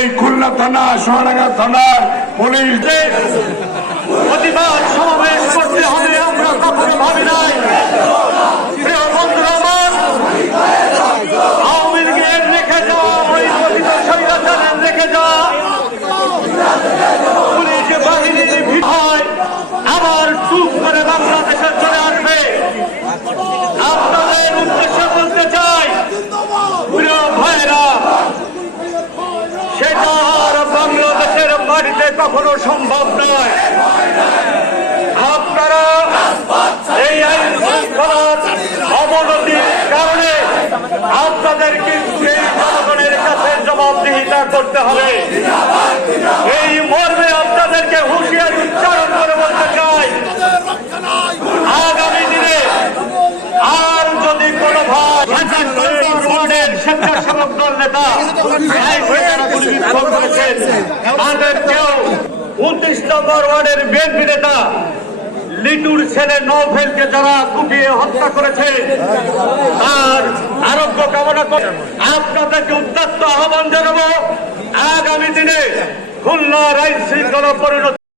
এই খুলনা থানা সোহানাগা থানার পুলিশ কখনো সম্ভব নয়। আপনারা এই আইন শৃঙ্খলার অবনতির কারণে আপনাদের কিন্তু এই জনগণের কাছে জবাবদিহিতা করতে হবে। এই মর্মে আপনাদেরকে হুঁশিয়ারি উচ্চারণ করে বলতে চাই। আগামী দিনে আর যদি কোনো ভাই স্বেচ্ছাসেবক দল নেতা করেছেন উনত্রিশ নম্বর ওয়ার্ডের বিএনপি নেতা লিটুর ছেলে নৌফেলকে যারা কুপিয়ে হত্যা করেছে, তার আরোগ্য কামনা করে আপনাদেরকে উদ্যত্ত আহ্বান জানাব। আগামী দিনে খুলনা রাইন শৃঙ্খলা পরিণত